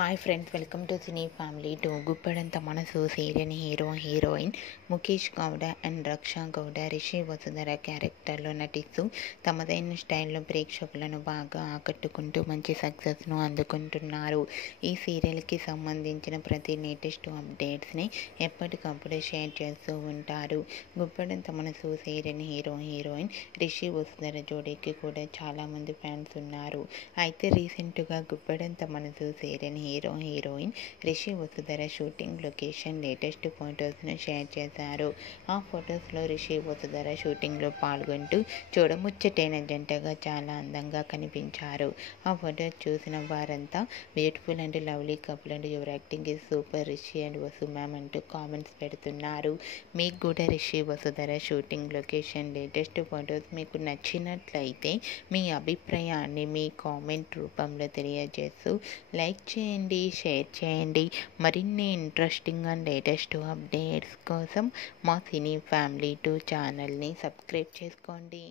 Hi friends, welcome to cine family two. Guppedantha Manasu serial heroine Mukesh Gowda and Raksha Gowda Rishi Vasudhara క్యారెక్టర్లో నటిస్తూ తమదైన స్టైల్లో ప్రేక్షకులను బాగా ఆకట్టుకుంటూ మంచి సక్సెస్ను అందుకుంటున్నారు. ఈ సీరియల్కి సంబంధించిన ప్రతి లేటెస్ట్ అప్డేట్స్ని ఎప్పటికప్పుడు షేర్ చేస్తూ ఉంటారు. గుప్పెడంత మనసు సీరియల్ హీరోయిన్ రిషి వసుధర జోడీకి కూడా చాలామంది ఫ్యాన్స్ ఉన్నారు. అయితే రీసెంట్గా Guppedantha Manasu serial heroine Rishi Vasudhara shooting location latest ఫొటోస్ను షేర్ చేశారు. ఆ ఫొటోస్లో రిషి వసుధర షూటింగ్లో పాల్గొంటూ చూడముచ్చటైన జంటగా చాలా అందంగా కనిపించారు. ఆ ఫొటోస్ చూసిన వారంతా beautiful and lovely couple and your acting is super Rishi and Vasu ma'am అంటూ కామెంట్స్ పెడుతున్నారు. మీకు కూడా Rishi Vasudhara shooting location latest photos మీకు నచ్చినట్లయితే మీ అభిప్రాయాన్ని మీ కామెంట్ రూపంలో తెలియజేస్తూ లైక్ చేయండి, షేర్ చేయండి. మరిన్ని ఇంట్రెస్టింగ్ అండ్ లేటెస్ట్ అప్డేట్స్ కోసం మా సినీ ఫ్యామిలీ 2 ఛానల్ని సబ్స్క్రైబ్ చేసుకోండి.